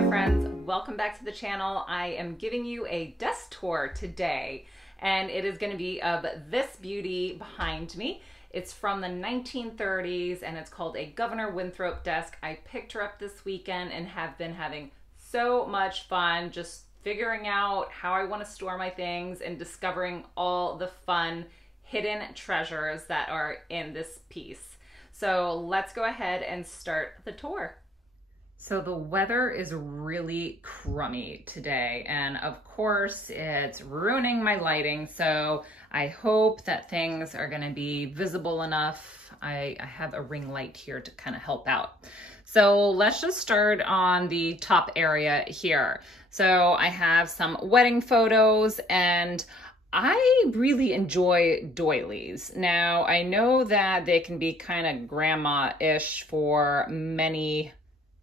there, friends. Welcome back to the channel. I am giving you a desk tour today, and it is going to be of this beauty behind me. It's from the 1930s, and it's called a Governor Winthrop desk. I picked her up this weekend and have been having so much fun just figuring out how I want to store my things and discovering all the fun hidden treasures that are in this piece. So let's go ahead and start the tour. So the weather is really crummy today, and of course it's ruining my lighting, so I hope that things are going to be visible enough. I have a ring light here to kind of help out. So let's just start on the top area here. So I have some wedding photos, and I really enjoy doilies. Now, I know that they can be kind of grandma-ish for many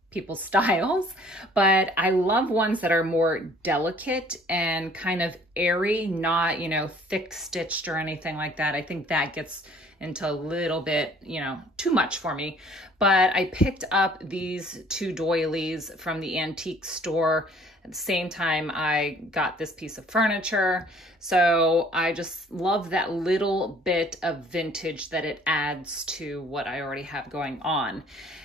people's styles, but I love ones that are more delicate and kind of airy, not, you know, thick stitched or anything like that. I think that gets into a little bit, you know, too much for me. But I picked up these two doilies from the antique store at the same time I got this piece of furniture. So I just love that little bit of vintage that it adds to what I already have going on.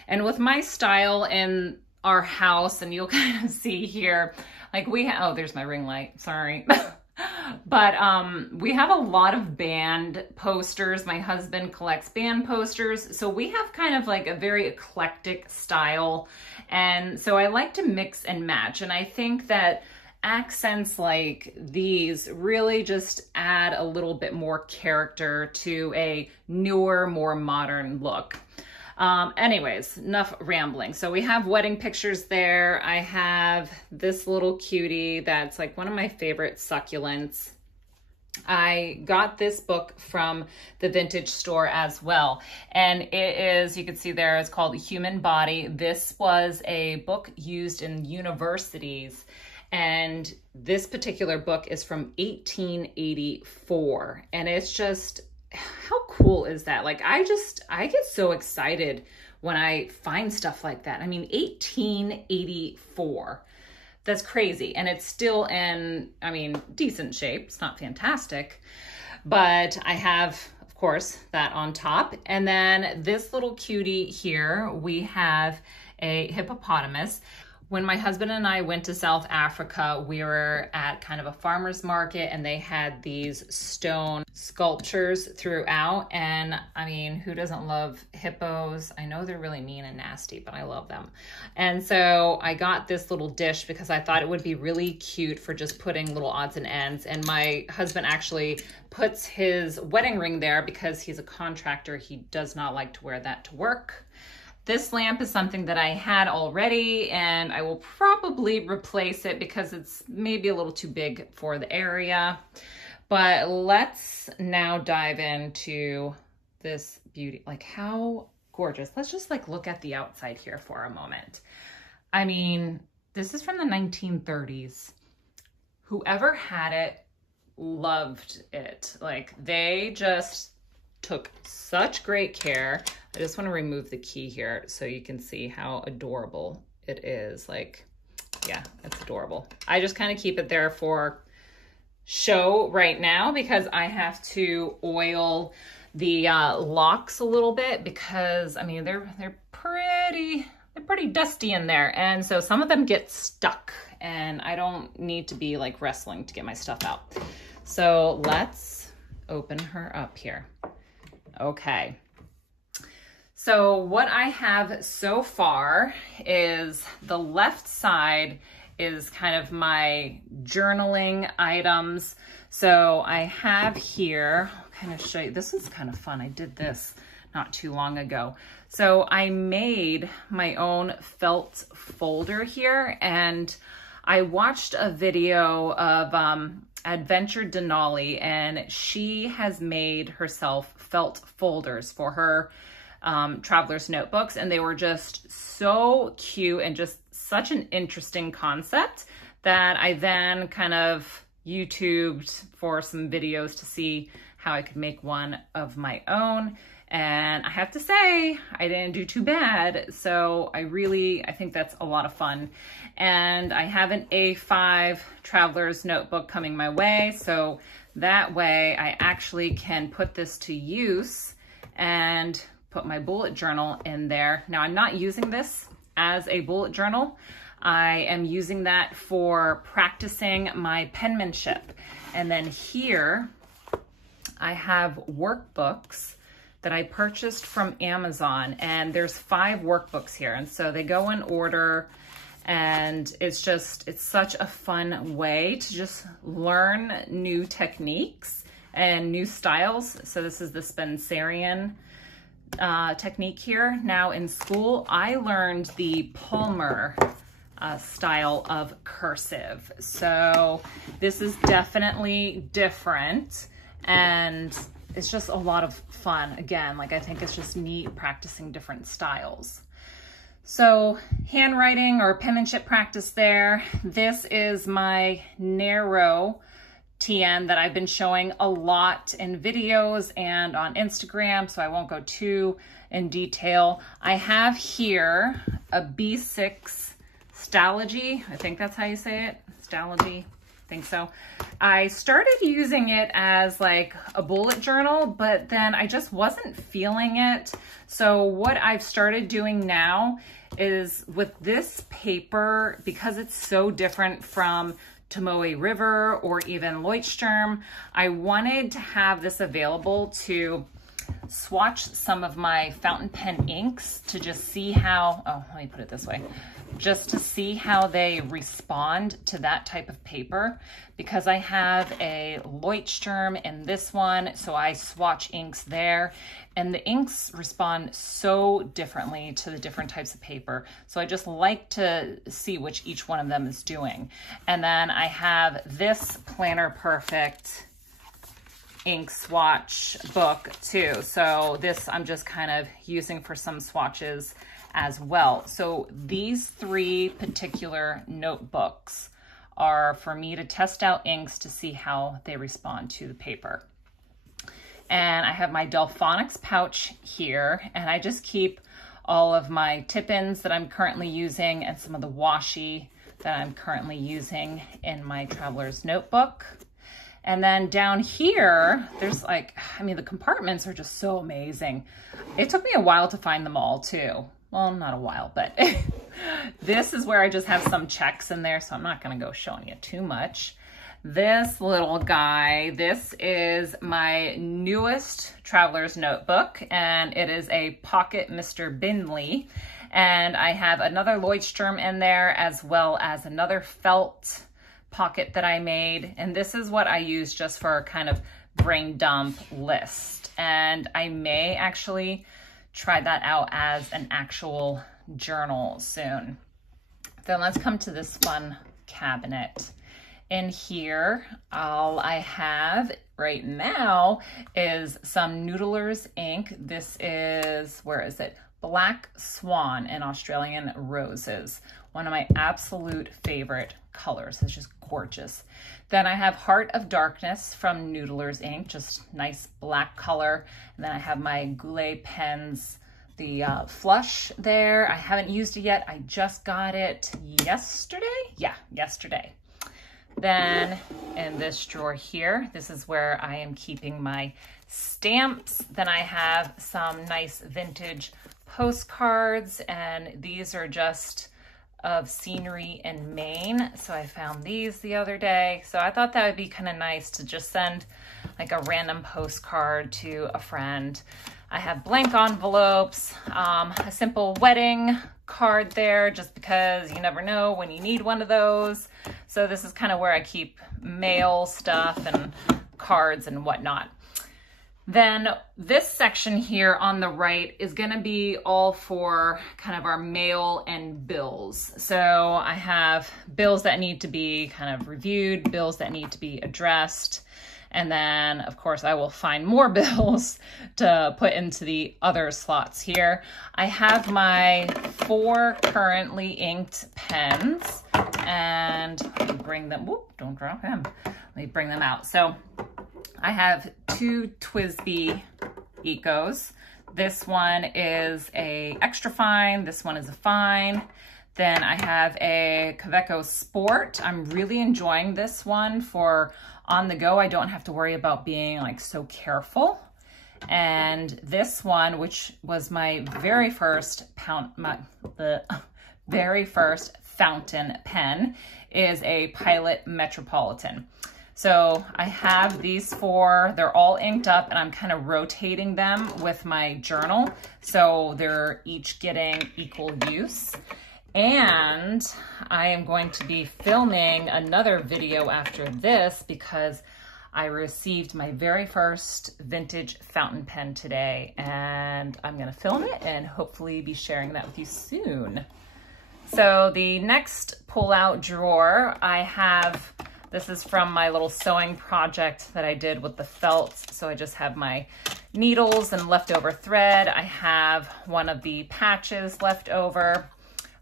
And with my style in our house, and you'll kind of see here, like we have, oh, there's my ring light, sorry. But we have a lot of band posters. My husband collects band posters. So we have kind of like a very eclectic style. And so I like to mix and match. And I think that accents like these really just add a little bit more character to a newer, more modern look. Anyways, enough rambling. So we have wedding pictures there. I have this little cutie that's like one of my favorite succulents. I got this book from the vintage store as well. And it is, you can see there, it's called Human Body. This was a book used in universities. And this particular book is from 1884. And it's just, how cool is that? Like, I get so excited when I find stuff like that. I mean, 1884, that's crazy. And it's still in, I mean, decent shape. It's not fantastic, but I have, of course, that on top. And then this little cutie here, we have a hippopotamus. When my husband and I went to South Africa, we were at kind of a farmer's market, and they had these stone sculptures throughout. And I mean, who doesn't love hippos? I know they're really mean and nasty, but I love them. And so I got this little dish because I thought it would be really cute for just putting little odds and ends. And my husband actually puts his wedding ring there because he's a contractor. He does not like to wear that to work. This lamp is something that I had already, and I will probably replace it because it's maybe a little too big for the area. But let's now dive into this beauty. Like, how gorgeous. Let's just like look at the outside here for a moment. I mean, this is from the 1930s. Whoever had it loved it. Like, they just took such great care. I just want to remove the key here so you can see how adorable it is. Like, yeah, it's adorable. I just kind of keep it there for show right now because I have to oil the locks a little bit because, I mean, they're pretty dusty in there. And so some of them get stuck, and I don't need to be like wrestling to get my stuff out. So let's open her up here. Okay. So what I have so far is the left side is kind of my journaling items. So I have here, I'll kind of show you, this is kind of fun. I did this not too long ago. So I made my own felt folder here, and I watched a video of Adventure Denali, and she has made herself felt folders for her traveler's notebooks, and they were just so cute and just such an interesting concept that I then kind of YouTubed for some videos to see how I could make one of my own. And I have to say, I didn't do too bad. So I think that's a lot of fun. And I have an A5 traveler's notebook coming my way. So that way I actually can put this to use and put my bullet journal in there. Now I'm not using this as a bullet journal. I am using that for practicing my penmanship. And then here I have workbooks that I purchased from Amazon, and there's 5 workbooks here. And so they go in order, and it's such a fun way to just learn new techniques and new styles. So this is the Spencerian technique here. Now in school, I learned the Palmer style of cursive. So this is definitely different, and it's just a lot of fun. Again, like I think it's just neat practicing different styles. So handwriting or penmanship practice there. This is my narrow TN that I've been showing a lot in videos and on Instagram, so I won't go too in detail. I have here a B6 Stalogy. I think that's how you say it. Stalogy. Think so. I started using it as like a bullet journal, but then I just wasn't feeling it. So what I've started doing now is with this paper, because it's so different from Tomoe River or even Leuchtturm, I wanted to have this available to swatch some of my fountain pen inks to just see how, oh, let me put it this way, just to see how they respond to that type of paper, because I have a Leuchtturm in this one, so I swatch inks there, and the inks respond so differently to the different types of paper. So I just like to see which each one of them is doing. And then I have this Planner Perfect ink swatch book too. So this I'm just kind of using for some swatches as well. So these 3 particular notebooks are for me to test out inks to see how they respond to the paper. And I have my Delphonics pouch here, and I just keep all of my tip-ins that I'm currently using and some of the washi that I'm currently using in my traveler's notebook. And then down here, there's like, I mean, the compartments are just so amazing. It took me a while to find them all too. Well, not a while, but this is where I just have some checks in there, so I'm not gonna go showing you too much. This little guy, this is my newest traveler's notebook, and it is a Pocket Mr. Binley. And I have another Leuchtturm in there, as well as another felt pocket that I made. And this is what I use just for a kind of brain dump list. And I may actually try that out as an actual journal soon. Then let's come to this fun cabinet. In here, all I have right now is some Noodler's ink. This is, where is it? Black Swan and Australian Roses. One of my absolute favorite colors. It's just gorgeous. Then I have Heart of Darkness from Noodler's ink, just nice black color. And then I have my Goulet pens, the Flush there. I haven't used it yet. I just got it yesterday. Yeah, yesterday. Then in this drawer here, this is where I am keeping my stamps. Then I have some nice vintage postcards, and these are just of scenery in Maine. So I found these the other day. So I thought that would be kind of nice to just send like a random postcard to a friend. I have blank envelopes, a simple wedding card there, just because you never know when you need one of those. So this is kind of where I keep mail stuff and cards and whatnot. Then this section here on the right is going to be all for kind of our mail and bills. So I have bills that need to be kind of reviewed, bills that need to be addressed. And then, of course, I will find more bills to put into the other slots here. I have my 4 currently inked pens, and let me bring them, whoop, don't drop him. Let me bring them out. So I have 2 TWSBI Ecos. This one is a extra fine. This one is a fine. Then I have a Kaweco Sport. I'm really enjoying this one for on the go. I don't have to worry about being like so careful. And this one, which was my very first fountain pen, is a Pilot Metropolitan. So I have these four, they're all inked up, and I'm kind of rotating them with my journal. So they're each getting equal use. And I am going to be filming another video after this because I received my very first vintage fountain pen today, and I'm gonna film it and hopefully be sharing that with you soon. So the next pull-out drawer I have, this is from my little sewing project that I did with the felt. So I just have my needles and leftover thread. I have one of the patches left over.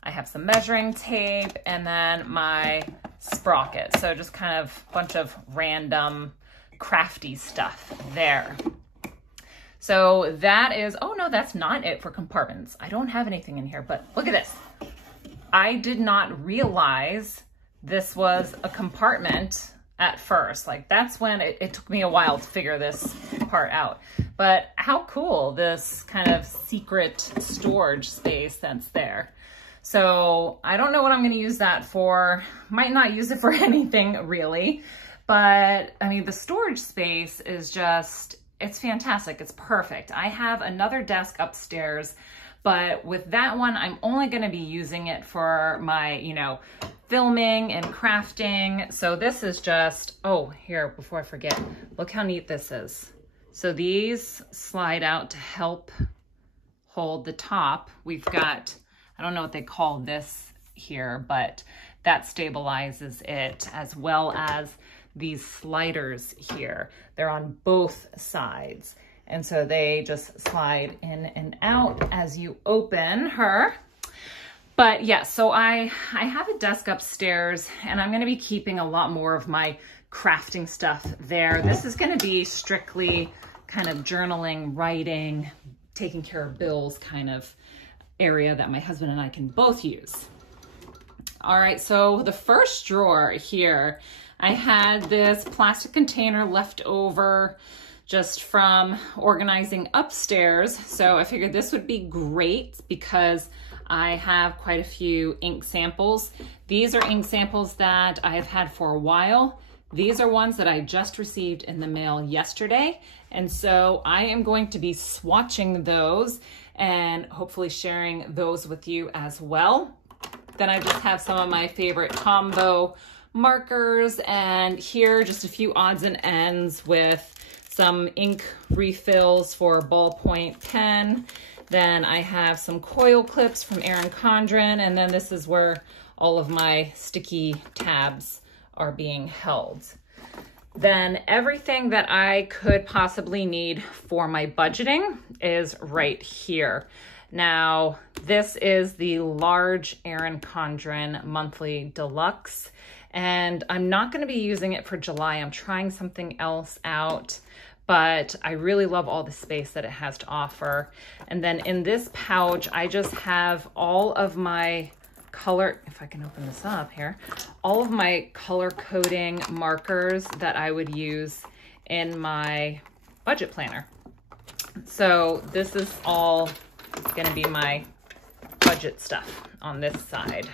I have some measuring tape and then my sprocket. So just kind of a bunch of random crafty stuff there. So that is, oh no, that's not it for compartments. I don't have anything in here, but look at this. I did not realize this was a compartment at first. Like that's when it took me a while to figure this part out. But how cool, this kind of secret storage space that's there. So I don't know what I'm going to use that for. Might not use it for anything really, but I mean, the storage space is just, it's fantastic. It's perfect. I have another desk upstairs, but with that one, I'm only going to be using it for my, you know, filming and crafting. So this is just, oh, here, before I forget, look how neat this is. So these slide out to help hold the top. We've got, I don't know what they call this here, but that stabilizes it, as well as these sliders here. They're on both sides. And so they just slide in and out as you open her. But yeah, so I have a desk upstairs, and I'm going to be keeping a lot more of my crafting stuff there. This is going to be strictly kind of journaling, writing, taking care of bills kind of area that my husband and I can both use. All right, so the first drawer here, I had this plastic container left over just from organizing upstairs. So I figured this would be great because I have quite a few ink samples. These are ink samples that I have had for a while. These are ones that I just received in the mail yesterday. And so I am going to be swatching those and hopefully sharing those with you as well. Then I just have some of my favorite combo markers, and here just a few odds and ends with some ink refills for ballpoint pen. Then I have some coil clips from ERIN CONDREN, and then this is where all of my sticky tabs are being held. Then everything that I could possibly need for my budgeting is right here. Now, this is the large ERIN CONDREN monthly deluxe, and I'm not going to be using it for July. I'm trying something else out, but I really love all the space that it has to offer. And then in this pouch, I just have all of my color, if I can open this up here, all of my color coding markers that I would use in my budget planner. So this is all going to be my budget stuff on this side.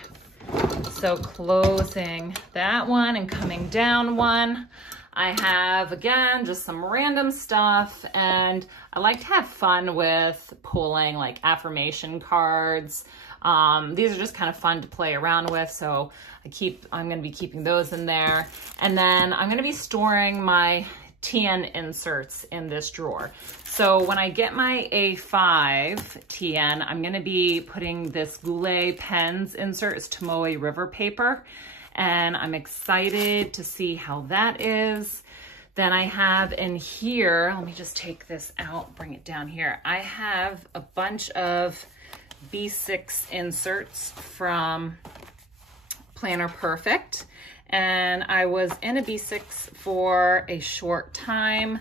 So closing that one and coming down one, I have, again, just some random stuff, and I like to have fun with pulling like affirmation cards. These are just kind of fun to play around with, so I'm going to be keeping those in there. And then I'm going to be storing my TN inserts in this drawer. So when I get my A5 TN, I'm going to be putting this Goulet Pens insert, it's Tomoe River paper, and I'm excited to see how that is. Then I have in here, let me just take this out, bring it down here. I have a bunch of B6 inserts from Planner Perfect, and I was in a B6 for a short time,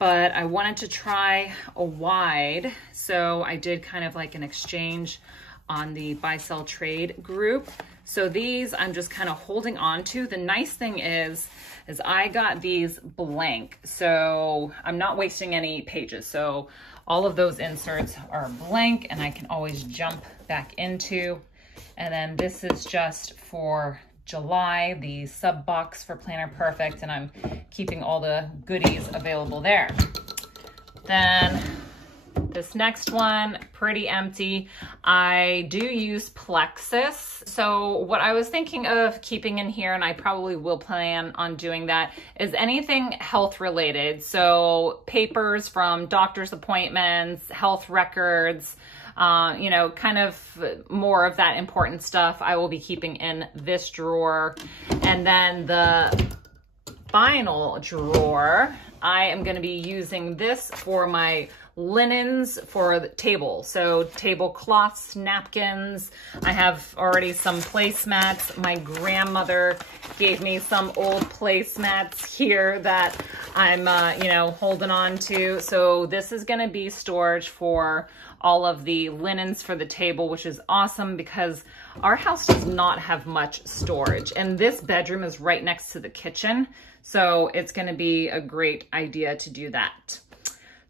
but I wanted to try a wide. So I did kind of like an exchange on the buy sell trade group. So these I'm just kind of holding on to. The nice thing is I got these blank, so I'm not wasting any pages. So all of those inserts are blank and I can always jump back into. And then this is just for July, the sub box for Planner Perfect, and I'm keeping all the goodies available there. Then this next one, pretty empty. I do use Plexus. So what I was thinking of keeping in here, and I probably will plan on doing that, is anything health related. So papers from doctor's appointments, health records, you know, kind of more of that important stuff I will be keeping in this drawer. And then the final drawer, I am going to be using this for my linens for the table. So tablecloths, napkins. I have already some placemats. My grandmother gave me some old placemats here that I'm, you know, holding on to. So this is going to be storage for all of the linens for the table, which is awesome because our house does not have much storage. And this bedroom is right next to the kitchen. So it's going to be a great idea to do that.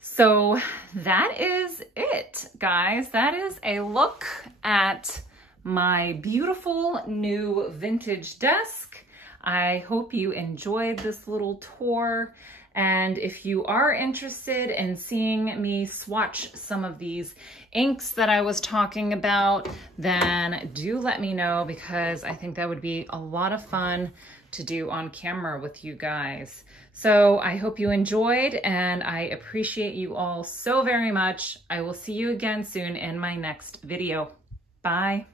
So that is it, guys. That is a look at my beautiful new vintage desk. I hope you enjoyed this little tour. And if you are interested in seeing me swatch some of these inks that I was talking about, then do let me know, because I think that would be a lot of fun to do on camera with you guys. So I hope you enjoyed, and I appreciate you all so very much. I will see you again soon in my next video. Bye.